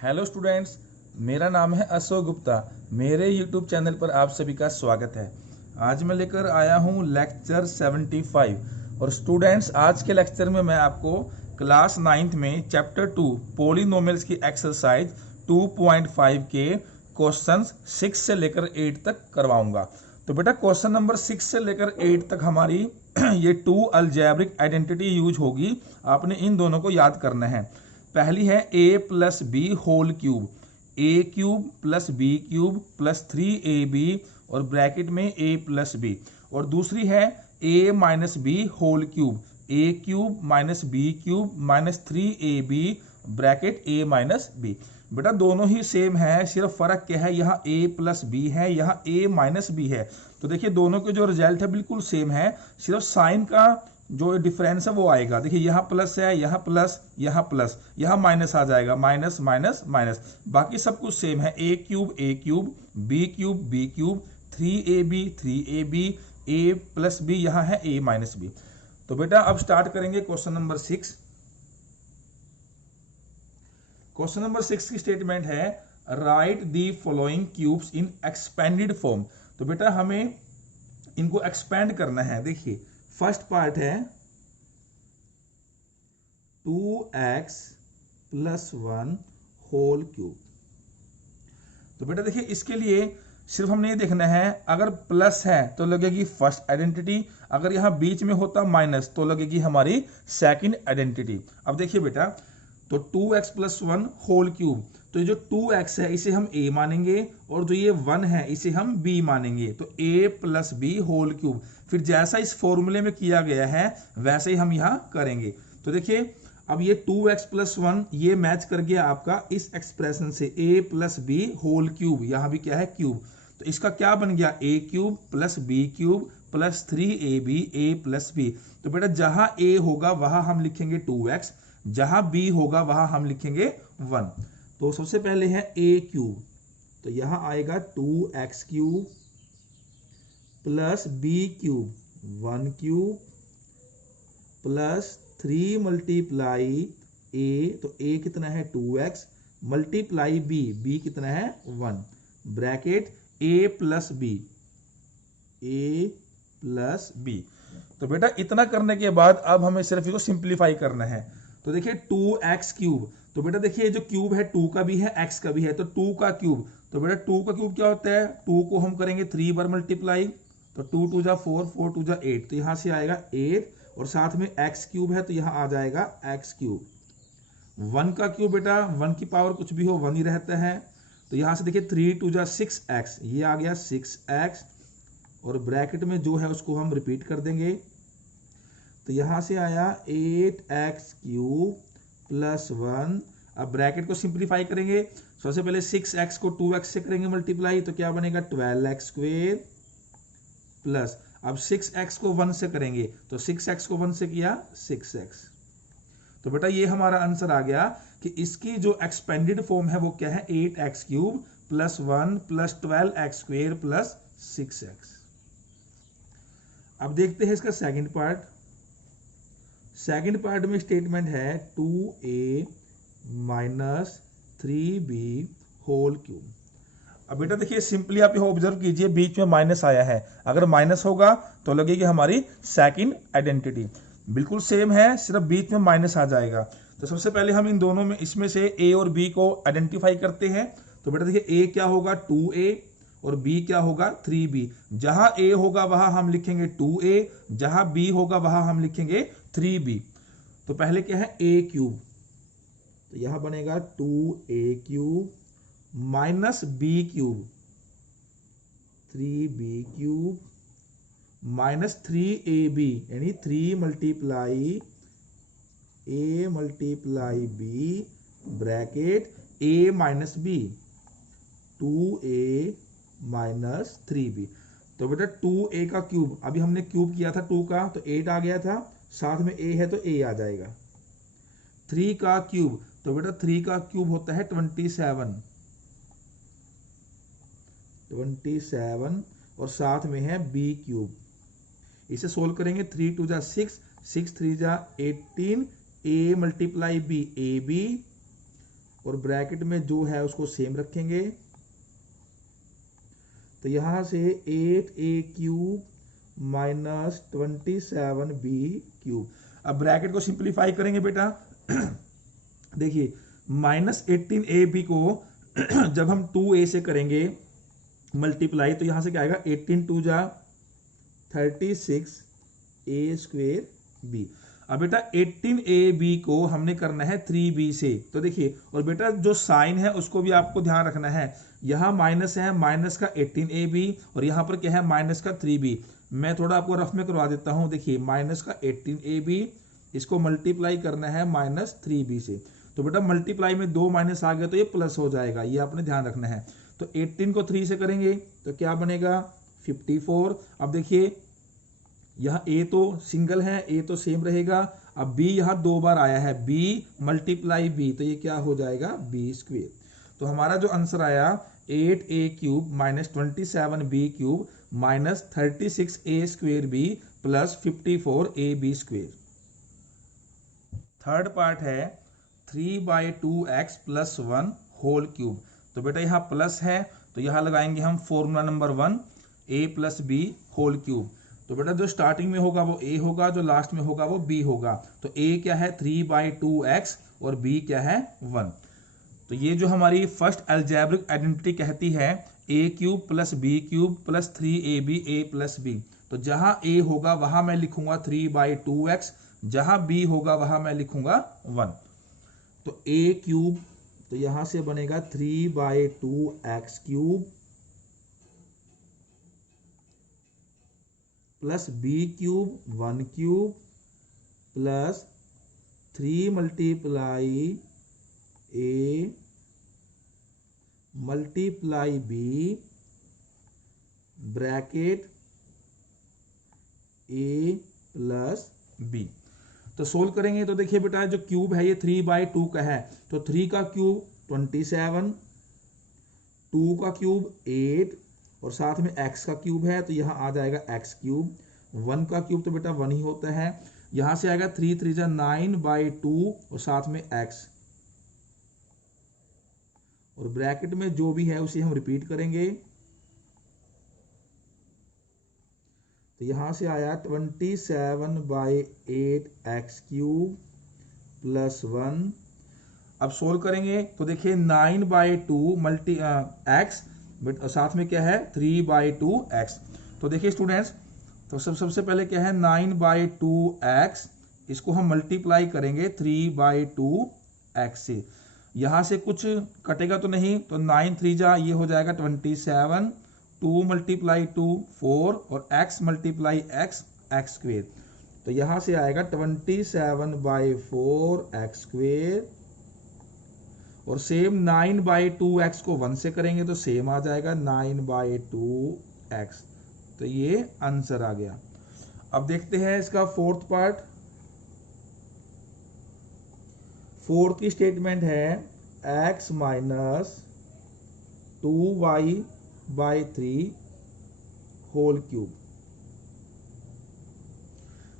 Hello students, मेरा नाम है अशोक गुप्ता। मेरे यूट्यूब चैनल पर आप सभी का स्वागत है। आज मैं लेकर आया हूँ लेक्चर 75। और स्टूडेंट्स, आज के लेक्चर में मैं आपको क्लास 9th में चैप्टर 2 पोलिनोमियल्स की एक्सरसाइज 2.5 के क्वेश्चंस 6 से लेकर 8 तक करवाऊंगा। तो बेटा क्वेश्चन नंबर 6 से लेकर 8 तक हमारी ये 2 अलजेब्रिक आइडेंटिटी यूज होगी। आपने इन दोनों को याद करना है। पहली है a plus B whole cube, A cube plus B cube plus 3ab और ब्रैकेट में a प्लस बी। और दूसरी है a minus B whole cube, A cube minus B cube minus 3ab bracket a minus B. बेटा दोनों ही same है, सिर्फ फर्क क्या है, यहाँ a प्लस बी है, यहाँ a माइनस बी है। तो देखिए दोनों के जो रिजल्ट है बिल्कुल सेम है, सिर्फ साइन का जो डिफरेंस है वो आएगा। देखिए यहाँ प्लस है, यहाँ प्लस, यहाँ माइनस आ जाएगा, माइनस माइनस माइनस। बाकी सब कुछ सेम है, ए क्यूब बी क्यूब 3ab ए प्लस बी, यहाँ है ए माइनस बी। तो बेटा अब स्टार्ट करेंगे क्वेश्चन नंबर 6। क्वेश्चन नंबर 6 की स्टेटमेंट है right the following cubes in expanded form. तो बेटा हमें इनको एक्सपेंड करना है। देखिए फर्स्ट पार्ट है 2x प्लस 1 होल क्यूब। तो बेटा देखिए इसके लिए सिर्फ हमने ये देखना है, अगर प्लस है तो लगेगी फर्स्ट आइडेंटिटी, अगर यहां बीच में होता माइनस तो लगेगी हमारी सेकंड आइडेंटिटी। अब देखिए बेटा, तो 2x प्लस 1 होल क्यूब, तो ये जो 2x है इसे हम a मानेंगे और जो ये 1 है इसे हम b मानेंगे। तो a plus B whole cube, फिर जैसा इस फॉर्मूले में किया गया है वैसे ही हम यहां करेंगे। तो देखिए अब ये 2x प्लस 1 ये मैच कर गया आपका इस एक्सप्रेशन से, a plus B whole cube, यहां भी क्या है क्यूब। तो इसका क्या बन गया, a cube plus B cube plus 3ab a plus B. तो बेटा जहां a होगा वहां हम लिखेंगे 2x, जहां b होगा वहां हम लिखेंगे 1। तो सबसे पहले है a क्यूब, तो यहां आएगा 2x cube plus b cube 1 cube plus 3 multiply a, तो a कितना है 2x मल्टीप्लाई b कितना है 1 ब्रैकेट a प्लस b तो बेटा इतना करने के बाद अब हमें सिर्फ इसको सिंप्लीफाई करना है। तो देखिए 2x क्यूब, तो बेटा देखिए जो क्यूब है 2 का भी है x का भी है, तो 2 का क्यूब, तो बेटा 2 का क्यूब क्या होता है, 2 को हम करेंगे 3 बार मल्टीप्लाई, तो 2 2 जा 4, 4 2 जा 8, तो यहां से आएगा 8 और साथ में x क्यूब है तो यहां आ जाएगा x क्यूब। 1 का क्यूब बेटा 1 की पावर कुछ भी हो 1 ही रहता है, तो यहां से देखिए 3 2 जा 6x, ये आ गया 6x और ब्रैकेट में जो है उसको हम रिपीट कर देंगे। तो यहां से आया 8x क्यूब प्लस 1। अब ब्रैकेट को सिंप्लीफाई करेंगे, सबसे पहले 6x को 2x से करेंगे मल्टीप्लाई, तो क्या बनेगा 12x स्क्वेयर प्लस, अब 6x को 1 से करेंगे तो 6x को 1 से किया 6x। तो बेटा ये हमारा आंसर आ गया कि इसकी जो एक्सपेंडेड फॉर्म है वो क्या है 8x cube plus 1 plus 12x square plus 6x। अब देखते हैं इसका सेकंड पार्ट। सेकंड पार्ट में स्टेटमेंट है 2a minus 3b whole cube. अब बेटा देखिए सिंपली आप ये ऑब्जर्व कीजिए, बीच में माइनस आया है, अगर माइनस होगा तो लगेगी हमारी सेकंड आइडेंटिटी। बिल्कुल सेम है, सिर्फ बीच में माइनस आ जाएगा। तो सबसे पहले हम इन दोनों में इसमें से a और b को आइडेंटिफाई करते हैं। तो बेटा देखिए a क्या होगा 2a और b क्या होगा 3b। जहां a होगा वहां हम लिखेंगे 2a, जहां b होगा वहां हम लिखेंगे 3b। तो पहले क्या है a क्यूब, तो यहां बनेगा 2a cube minus b cube 3b cube minus 3ab, यानी 3 multiply a multiply b bracket a minus b 2a minus 3b। तो बेटा 2a का क्यूब, अभी हमने क्यूब किया था 2 का तो 8 आ गया था, साथ में a है तो a आ जाएगा। 3 का क्यूब, तो बेटा 3 का क्यूब होता है 27 और साथ में है b क्यूब। इसे सोल्व करेंगे, 3 2 जा 6 3 जा 18 a मल्टीप्लाई b ab और ब्रैकेट में जो है उसको सेम रखेंगे। तो यहां से 8a³ माइनस 27b³। अब ब्रैकेट को सिंप्लीफाई करेंगे बेटा। देखिए -18ab को जब हम 2a से करेंगे मल्टीप्लाई, तो यहां से क्या आएगा 18 2 जा 36a²b। अब बेटा 18ab को हमने करना है 3b से। तो देखिए, और बेटा जो साइन है उसको भी आपको ध्यान रखना है। यहां माइनस है, माइनस का 18ab और यहां पर क्या है माइनस का 3b। मैं थोड़ा आपको रफ में करवा देता हूं। देखिए माइनस का 18ab, इसको मल्टीप्लाई करना है -3b से। तो बेटा मल्टीप्लाई में 2 माइनस आ गया तो ये प्लस हो जाएगा, ये आपने ध्यान रखना है। तो 18 को 3 से करेंगे तो क्या बनेगा 54। अब देखिए यहाँ a तो सिंगल है, a तो सेम रहेगा। अब b यहाँ 2 बार आया है, b मल्टीप्लाई b, तो ये क्या हो जाएगा b²। तो हमारा जो आंसर आया 8a³ minus 27b³ minus 36a²b plus 54ab²। Third part है 3/2x प्लस 1 होल क्यूब। तो बेटा यहाँ प्लस है तो यहाँ लगाएंगे हम formula number 1 a plus B whole cube. तो बेटा जो स्टार्टिंग में होगा वो a होगा, जो लास्ट में होगा वो b होगा। तो a क्या है 3/2x और b क्या है 1। तो ये जो हमारी फर्स्ट अलजेब्रिक आइडेंटिटी कहती है a³ plus b³ plus 3ab a plus b। तो जहां a होगा वहां मैं लिखूंगा 3/2x, जहां b होगा वहां मैं लिखूंगा 1। तो a³ तो यहां से बनेगा 3/2x³ plus b³ 1³ plus 3 multiply a multiply b bracket a plus b। तो सोल्व करेंगे तो देखिए बेटा जो क्यूब है ये 3/2 का है, तो 3 का क्यूब 27, 2 का क्यूब 8 और साथ में x का क्यूब है तो यहाँ आ जाएगा x³। 1 का क्यूब तो बेटा 1 ही होता है, यहाँ से आएगा 3 3 जा 9/2 और साथ में x, और ब्रैकेट में जो भी है उसे हम रिपीट करेंगे। तो यहां से आया 27/8x³ प्लस 1। अब सोल्व करेंगे तो देखिए 9/2 मल्टी x साथ में क्या है 3/2x। तो देखिए स्टूडेंट्स, तो सबसे पहले क्या है 9/2x, इसको हम मल्टीप्लाई करेंगे 3/2x से। यहां से कुछ कटेगा तो नहीं, तो 9 3 जा ये हो जाएगा 27, 2 मल्टीप्लाई 2 4 और x मल्टीप्लाई x x²। तो यहां से आएगा 27/4x²। और सेम 9/2x को 1 से करेंगे तो सेम आ जाएगा 9/2x। तो ये आंसर आ गया। अब देखते हैं इसका फोर्थ पार्ट। फोर्थ की स्टेटमेंट है x minus 2y/3 whole cube.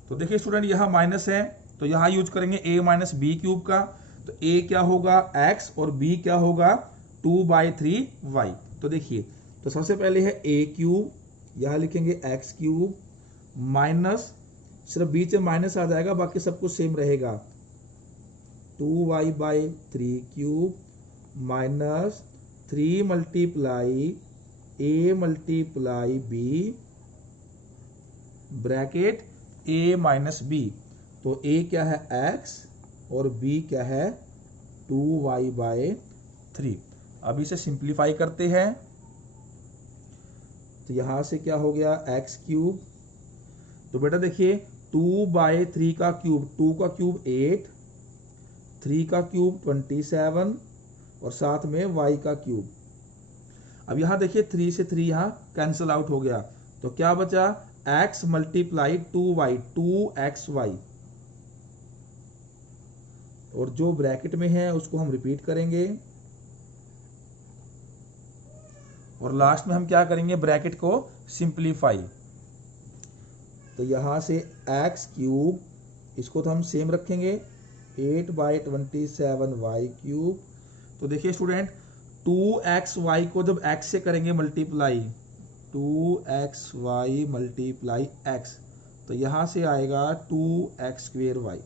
तो देखिए स्टूडेंट यहां माइनस है तो यहां यूज करेंगे a माइनस b³ का। तो a क्या होगा x और b क्या होगा 2/3y। तो देखिए, तो सबसे पहले है a³, यहां लिखेंगे x³ माइनस, सिर्फ बीच में माइनस आ जाएगा, बाकी सब कुछ सेम रहेगा, 2y/3³ minus 3 multiply a multiply b bracket a minus b। तो a क्या है x और b क्या है 2y/3। अब इसे सिंप्लीफाई करते हैं तो यहां से क्या हो गया x³। तो बेटा देखिए 2/3 का क्यूब, 2 का क्यूब 8, 3 का क्यूब 27 और साथ में y का क्यूब। अब यहां देखिए 3 से 3 यहां कैंसिल आउट हो गया, तो क्या बचा x मल्टीप्लाई 2y 2xy, और जो ब्रैकेट में है उसको हम रिपीट करेंगे और लास्ट में हम क्या करेंगे ब्रैकेट को सिंप्लीफाई। तो यहां से x³ इसको तो हम सेम रखेंगे 8/27y³। तो देखिए स्टूडेंट 2xy को जब x से करेंगे मल्टीप्लाई, 2xy मल्टीप्लाई x, तो यहां से आएगा 2x²y।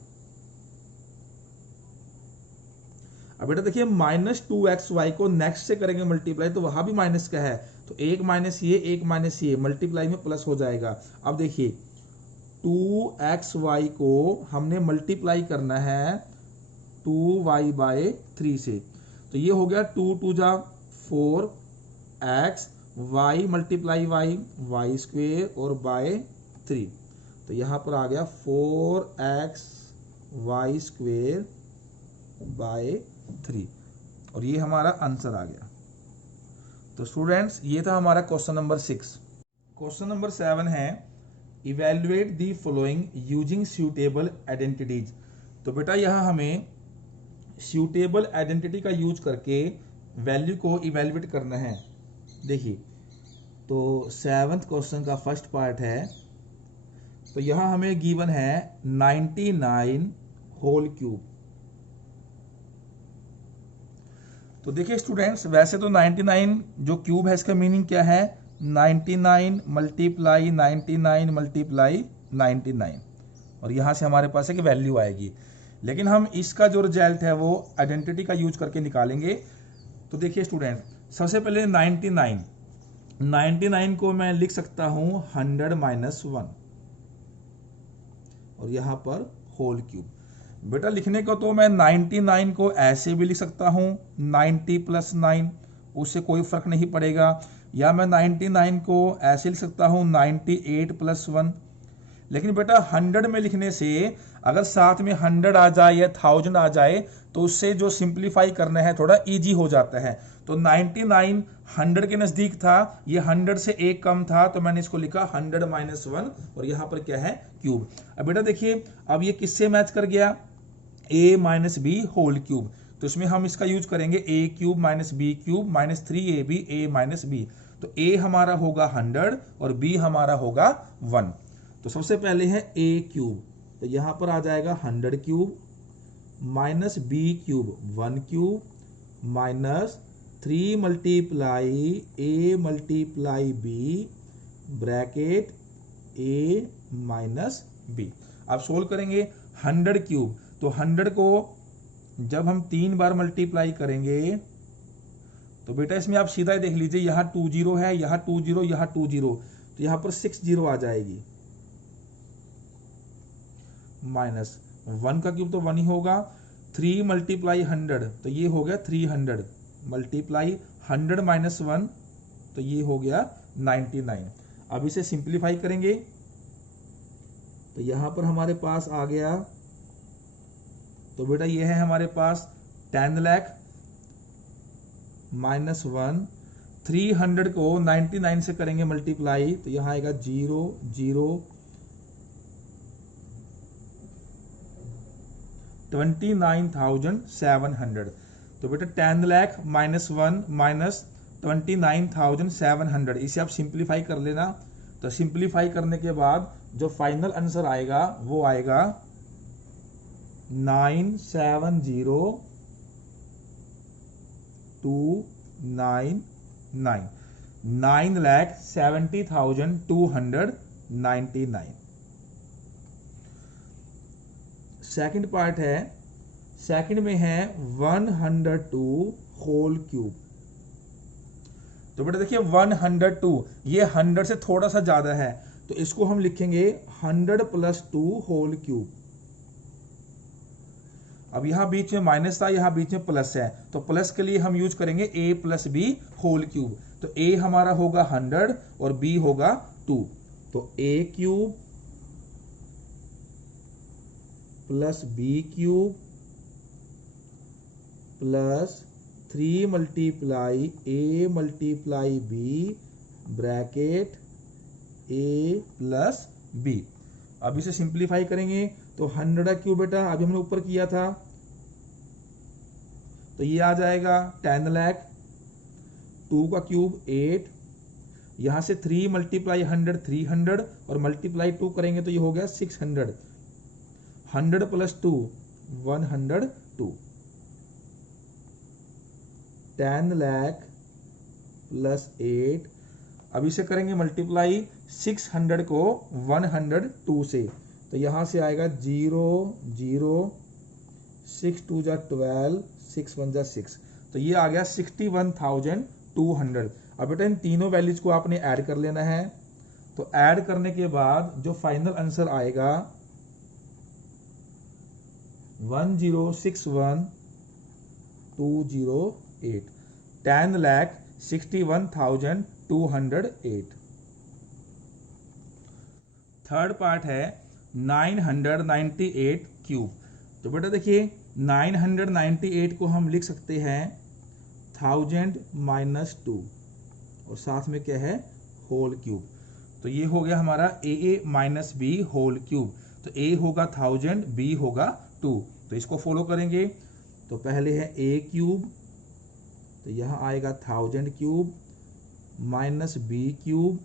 अब बेटा देखिए -2xy को नेक्स्ट से करेंगे मल्टीप्लाई, तो वहां भी माइनस का है, तो एक माइनस ये मल्टीप्लाई में प्लस हो जाएगा। अब देखिए 2xy को हमने मल्टीप्लाई करना है 2y/3 से, तो ये हो गया 2 2 जा 4x, y मल्टीप्लाई y² और बाय 3, तो यहां पर आ गया 4xy² बाय 3, और ये हमारा आंसर आ गया। तो स्टूडेंट्स ये था हमारा क्वेश्चन नंबर 6। क्वेश्चन नंबर 7 है evaluate the following using suitable identities. तो बेटा यहाँ हमें सूटेबल आइडेंटिटी का यूज करके वैल्यू को इवेल्युएट करना है। देखिए तो 7th क्वेश्चन का फर्स्ट पार्ट है, तो यहाँ हमें गिवन है 99 होल क्यूब। तो देखिए स्टूडेंट्स वैसे तो 99 जो क्यूब है इसका मीनिंग क्या है, 99 मल्टीप्लाई 99 मल्टीप्लाई 99, और यहां से हमारे पास एक वैल्यू आएगी। लेकिन हम इसका जो रिजल्ट है वो आइडेंटिटी का यूज करके निकालेंगे। तो देखिए स्टूडेंट सबसे पहले 99 को मैं लिख सकता हूं 100-1, और यहां पर होल क्यूब। बेटा लिखने को तो मैं 99 को ऐसे भी लिख सकता हूं 90 + 9, उससे कोई फर्क नहीं पड़ेगा, या मैं 99 को ऐसे लिख सकता हूं 98 + 1। लेकिन बेटा 100 में लिखने से अगर साथ में 100 आ जाए या 1000 आ जाए तो उससे जो सिंप्लीफाई करना है थोड़ा इजी हो जाता है। तो 99 100 के नजदीक था, ये 100 से एक कम था, तो मैंने इसको लिखा 100-1, और यहाँ पर क्या है क्यूब। अब बेटा देखिए अब ये किससे मैच कर गया, a - b होल क्यूब। तो इसमें हम इसका यूज करेंगे a³ - b³ -3ab a - b। तो a हमारा होगा 100 और b हमारा होगा 1। तो सबसे पहले है a³, तो यहां पर आ जाएगा 100³ -b³ 1³ -3 multiply a multiply b bracket a - b। अब सोल्व करेंगे 100³ तो 100 को जब हम 3 बार मल्टीप्लाई करेंगे तो बेटा इसमें आप सीधा ही देख लीजिए, यहाँ 2 0 है, यहाँ 2 0, यहाँ 2 0, तो यहाँ पर 6 0 आ जाएगी। -1 का क्यूब तो 1 ही होगा। 3 मल्टीप्लाई 100 तो ये हो गया 300 मल्टीप्लाई 100 - 1 तो ये हो गया 99। अब इसे सिंप्लीफाई करेंगे तो यहाँ पर हमारे पास आ गया, तो बेटा ये है हमारे पास 10 लाख -1। 300 को 99 से करेंगे मल्टीप्लाई तो यहां आएगा 0 0 29,700। तो बेटा 10 लाख -1 -29,700, इसे आप सिंप्लीफाई कर लेना। तो सिंप्लीफाई करने के बाद जो फाइनल आंसर आएगा वो आएगा 9,70,299 9,70,299। सेकंड पार्ट है, सेकंड में है 102 होल क्यूब। तो बेटा देखिए 102 ये 100 से थोड़ा सा ज्यादा है, तो इसको हम लिखेंगे 100 + 2 होल क्यूब। अब यहां बीच में माइनस था, यहां बीच में प्लस है, तो प्लस के लिए हम यूज करेंगे a + b होल क्यूब। तो a हमारा होगा 100 और b होगा 2, तो a³ + b³ + 3 multiply a multiply b bracket a + b। अब इसे सिंप्लीफाई करेंगे तो 100³ बेटा अभी हमने ऊपर किया था, तो ये आ जाएगा 10 लाख, 2 का क्यूब 8, यहां से 3 मल्टीप्लाई 100 300 और मल्टीप्लाई 2 करेंगे तो ये हो गया 600। 100 + 2 102। 10 लाख प्लस 8, अब इसे करेंगे मल्टीप्लाई 600 को 102 से, तो यहाँ से आएगा 0 0 6 2 जा 12 6 1 जा 6, तो ये आ गया 61,200। अब बेटा इन तीनों वैल्यूज को आपने ऐड कर लेना है, तो ऐड करने के बाद जो फाइनल आंसर आएगा 1061208, 10,61,208। थर्ड पार्ट है 998 क्यूब। तो बेटा देखिए 998 को हम लिख सकते हैं 1000 माइनस 2 और साथ में क्या है होल क्यूब, तो ये हो गया हमारा ए माइनस बी होल क्यूब। तो ए होगा 1000, बी होगा 2, तो इसको फॉलो करेंगे। तो पहले है ए क्यूब, तो यहाँ आएगा 1000 cube minus B cube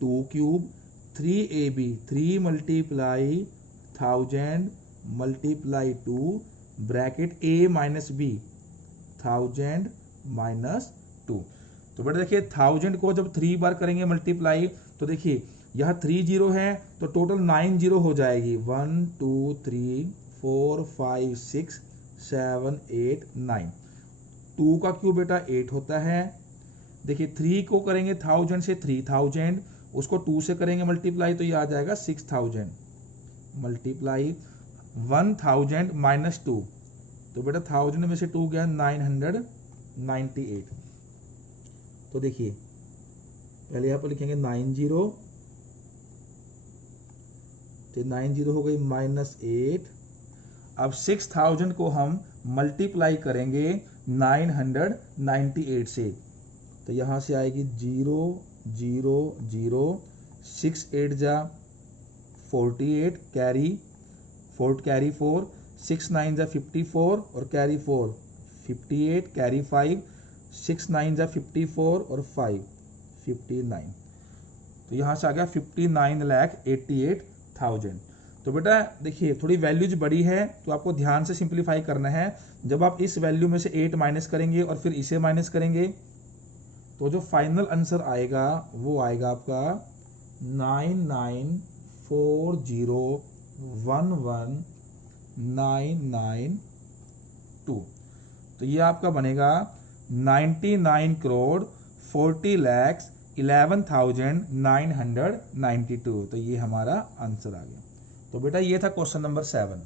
2 cube 3ab 3 multiply 1000 multiply 2 bracket a minus B 1000 minus 2। तो बेटा देखिए 1000 को जब 3 बार करेंगे मल्टीप्लाई, तो देखिए यह 3 जीरो है तो टोटल 9 जीरो हो जाएगी, 1 2 3 4 5 6 7 8 9। 2 का क्यूब बेटा 8 होता है। देखिए 3 को करेंगे 1000 से 3000, उसको 2 से करेंगे मल्टीप्लाई, तो ये आ जाएगा 6000 मल्टीप्लाई 1000 माइनस 2, तो बेटा 1000 में से 2 गया 998। तो देखिए पहले यहाँ पर लिखेंगे 90, तो 90 हो गई माइनस 8। अब 6000 को हम मल्टीप्लाई करेंगे 998 से, तो यहाँ से आएगी 0 0 0 6 8 जा 48 कैरी 4 कैरी 4 6 9 जा 54 और कैरी 4 58 कैरी 5 6 9 जा 54 और 5 59, तो यहाँ से आ गया 59,88,000। तो बेटा देखिए थोड़ी वैल्यूज बड़ी है तो आपको ध्यान से सिंप्लीफाई करना है। जब आप इस वैल्यू में से 8 माइनस करेंगे और फिर इसे माइनस करेंगे, तो जो फाइनल आंसर आएगा वो आएगा आपका 99,401,11992। तो ये आपका बनेगा 99,40,11,992। तो ये हमारा आंसर आ गया। तो बेटा ये था क्वेश्चन नंबर 7।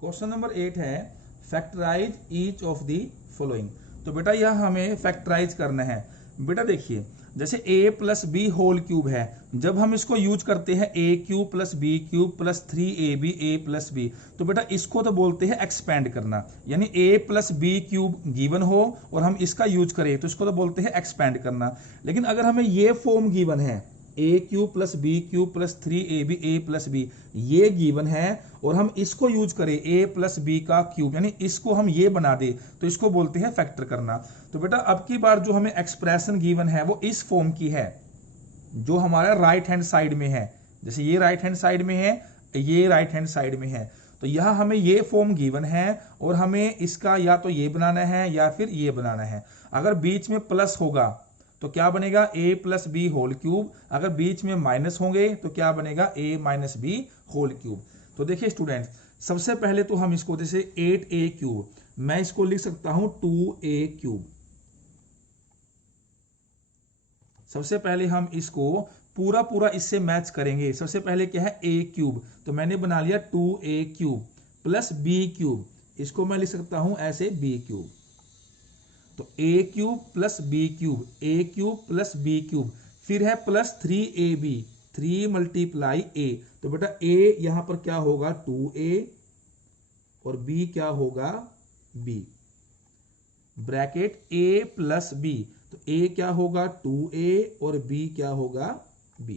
क्वेश्चन नंबर 8 है factorise each of the following. तो बेटा यह हमें फैक्टराइज करना है। बेटा देखिए जैसे a plus B whole cube है, जब हम इसको यूज करते हैं a cube plus B cube plus 3ab a plus B, तो बेटा इसको तो बोलते हैं एक्सपेंड करना, यानी a plus B cube given हो और हम इसका यूज करें तो इसको तो बोलते हैं एक्सपेंड करना। लेकिन अगर हमें ये फॉर्म गिवन है a cube plus B cube plus 3ab a plus B, ये गिवन है और हम इसको यूज करें a प्लस बी का क्यूब, यानी इसको हम ये बना दे तो इसको बोलते हैं फैक्टर करना। तो बेटा अब की बार जो हमें एक्सप्रेशन गिवन है वो इस फॉर्म की है जो हमारा राइट हैंड साइड में है। जैसे ये राइट हैंड साइड में है, ये राइट हैंड साइड में है, तो यह हमें ये फॉर्म गिवन है और हमें इसका या तो ये बनाना है या फिर ये बनाना है। अगर बीच में प्लस होगा तो क्या बनेगा a plus B whole cube, अगर बीच में माइनस होंगे तो क्या बनेगा a minus B whole cube. तो देखिए स्टूडेंट सबसे पहले तो हम इसको जैसे 8a क्यूब, मैं इसको लिख सकता हूं 2a क्यूब। सबसे पहले हम इसको पूरा पूरा इससे मैच करेंगे। सबसे पहले क्या है a क्यूब, तो मैंने बना लिया 2a cube plus b cube, इसको मैं लिख सकता हूं ऐसे b क्यूब। तो a cube plus b cube, a cube plus b cube, फिर है प्लस 3ab 3 मल्टीप्लाई a, तो बेटा a यहां पर क्या होगा 2a और b क्या होगा b, bracket a plus b, तो a क्या होगा 2a और b क्या होगा b।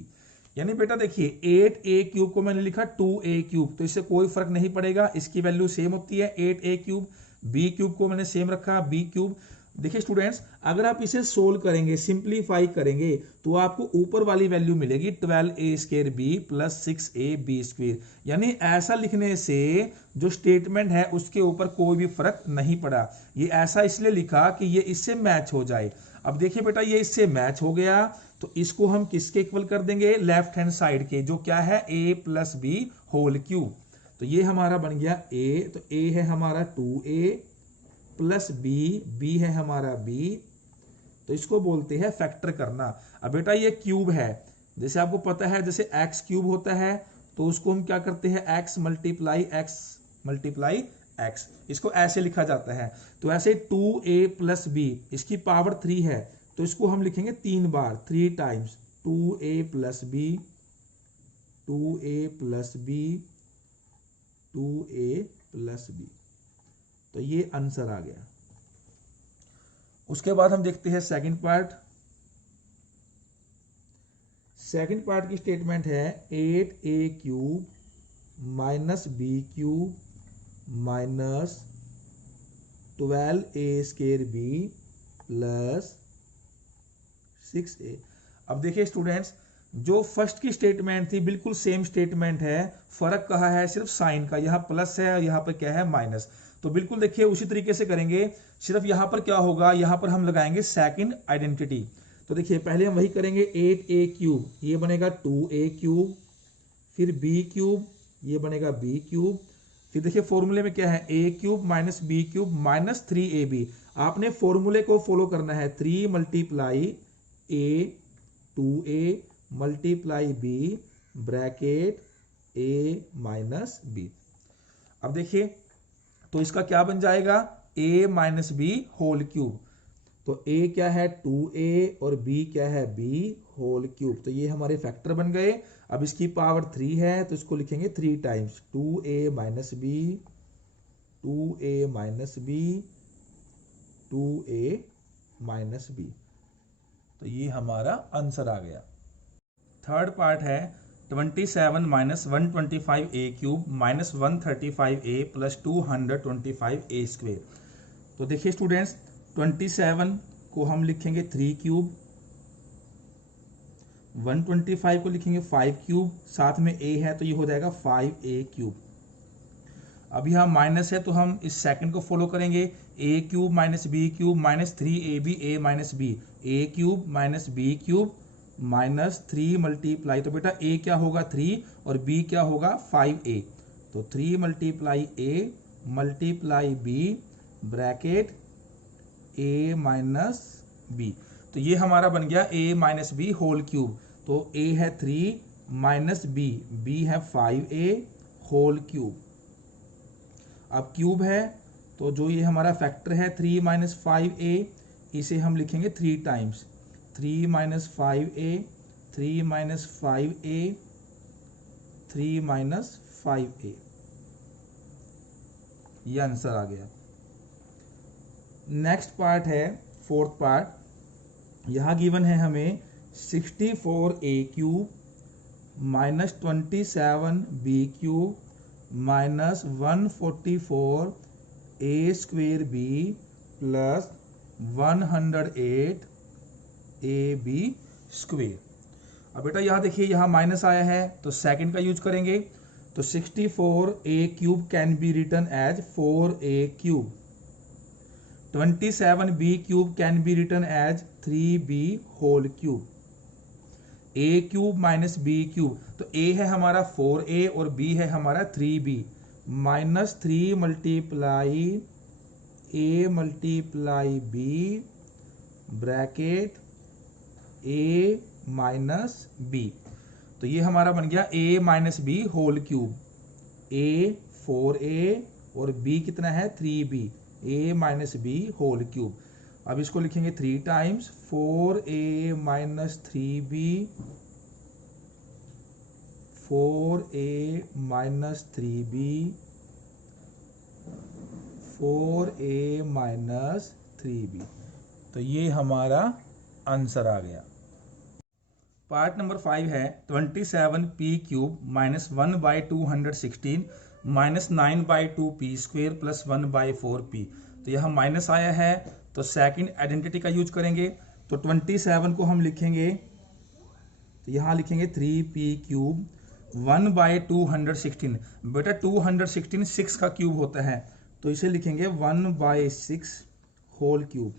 यानी बेटा देखिए 8a क्यूब को मैंने लिखा 2a क्यूब, तो इससे कोई फर्क नहीं पड़ेगा, इसकी वैल्यू सेम होती है 8a क्यूब। b क्यूब को मैंने सेम रखा b क्यूब, देखिए स्टूडेंट्स, अगर आप इसे सोल्व करेंगे, सिंप्लीफाई करेंगे, तो आपको ऊपर वाली वैल्यू मिलेगी 12a² b प्लस 6ab²। यानी ऐसा लिखने से जो स्टेटमेंट है उसके ऊपर कोई भी फर्क नहीं पड़ा। ये ऐसा इसलिए लिखा कि ये इससे मैच हो जाए। अब देखिए बेटा, ये इससे मैच हो गया, तो इसको हम किसके इक्वल कर देंगे? लेफ्ट हैंड साइड के, जो क्या है a plus B whole cube. तो ये हमारा बन गया a, तो a है हमारा 2a प्लस बी है हमारा b, तो इसको बोलते हैं फैक्टर करना। अब बेटा ये क्यूब है, जैसे आपको पता है जैसे x क्यूब होता है तो उसको हम क्या करते हैं? x मल्टीप्लाई x, इसको ऐसे लिखा जाता है। तो ऐसे 2a प्लस b, इसकी पावर 3 है, तो इसको हम लिखेंगे 3 बार, 3 times 2a plus b, 2a plus b, 2a plus b। तो ये आंसर आ गया। उसके बाद हम देखते हैं सेकंड पार्ट। सेकंड पार्ट की स्टेटमेंट है 8a³ minus b³ minus 12a² b plus 6a। अब देखिए स्टूडेंट्स, जो फर्स्ट की स्टेटमेंट थी बिल्कुल सेम स्टेटमेंट है, फर्क कहा है सिर्फ साइन का, यहां प्लस है और यहां पर क्या है? माइनस। तो बिल्कुल देखिए उसी तरीके से करेंगे, सिर्फ यहां पर क्या होगा? यहां पर हम लगाएंगे सेकंड आइडेंटिटी। तो देखिए पहले हम वही करेंगे, 8a³ ये बनेगा 2a³, फिर b³, ये बनेगा b³, फिर देखिए फॉर्मूले में क्या है? a³ minus b³ minus 3ab। आपने फॉर्मूले को फॉलो करना है, 3 multiply a 2a multiply b bracket a minus b। अब देखिए तो इसका क्या बन जाएगा? a minus B whole cube. तो a क्या है? 2a और b क्या है? b whole cube. तो ये हमारे फैक्टर बन गए। अब इसकी पावर 3 है तो इसको लिखेंगे 3 times 2a minus b, 2a minus b, 2a minus b। तो ये हमारा आंसर आ गया। थर्ड पार्ट है 27 minus 125a³ minus 135a plus 225a²। तो देखिए स्टूडेंट्स, 27 को हम लिखेंगे 3³, 125 को लिखेंगे 5³, साथ में a है तो ये हो जाएगा 5a³। अब यहाँ माइनस है तो हम इस सेकंड को फॉलो करेंगे, a³ minus b³ minus 3ab a minus b, a³ minus b³ minus 3 multiply, तो बेटा a क्या होगा? 3 और b क्या होगा? 5a। तो 3 multiply a multiply b bracket a minus b। तो ये हमारा बन गया a minus b whole cube. तो a है 3 माइनस b है 5a होल क्यूब। अब क्यूब है तो जो ये हमारा फैक्टर है 3 माइनस 5a, इसे हम लिखेंगे 3 times 3 minus 5a, 3 minus 5a, 3 minus 5a। ये आंसर आ गया। नेक्स्ट पार्ट है फोर्थ पार्ट। यहां गिवन है हमें 64a³ minus 27b³ minus 144a² b plus 108ab²। अब बेटा यहाँ देखिए, यहाँ माइनस आया है तो सेकंड का यूज करेंगे। तो 64a³ can be written as 4a³, 27b³ can be written as 3b whole cube, a³ minus b³, तो a है हमारा 4a और b है हमारा 3b, minus 3 multiply a multiply b bracket a minus b। तो ये हमारा बन गया a minus b whole cube, a 4a और b कितना है? 3b, a minus b whole cube. अब इसको लिखेंगे 3 times 4a minus 3b, 4a minus 3b, 4a minus 3b। तो ये हमारा आंसर आ गया। पार्ट नंबर 5 है 27p³ minus 1/216 minus 9/2p² plus 1/4p। तो तो यहाँ माइनस आया है, तो सेकंड आइडेंटिटी का यूज करेंगे। तो 27 को हम लिखेंगे, तो यहाँ लिखेंगे 3p क्यूब 1/216। बेटा 216 6 का क्यूब होता है, तो इसे लिखेंगे 1/6 होल क्यूब।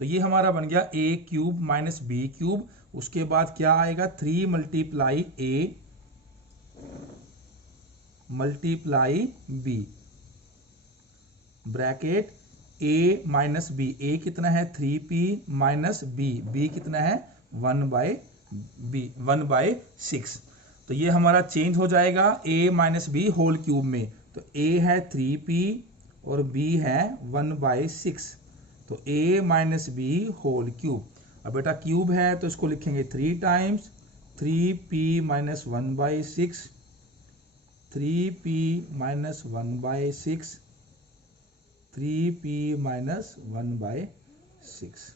तो ये हमारा बन गया a cube minus B cube. उसके बाद क्या आएगा, 3 multiply a multiply b bracket a minus B. a कितना है 3p माइनस b कितना है 1/6। तो ये हमारा चेंज हो जाएगा a minus B whole cube में। तो a है 3p और b है 1/6, तो a minus B whole cube. अब बेटा क्यूब है तो इसको लिखेंगे 3 times 3p minus 1/6, 3p minus 1/6, 3p minus 1/6।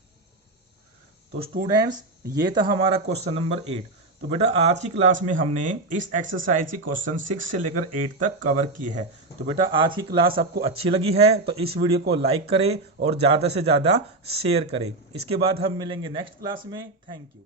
तो स्टूडेंट्स ये था हमारा क्वेश्चन नंबर 8। तो बेटा आज की क्लास में हमने इस एक्सरसाइज के क्वेश्चन 6 से लेकर 8 तक कवर किए हैं। तो बेटा आज की क्लास आपको अच्छी लगी है तो इस वीडियो को लाइक करें और ज़्यादा से ज़्यादा शेयर करें। इसके बाद हम मिलेंगे नेक्स्ट क्लास में। Thank you.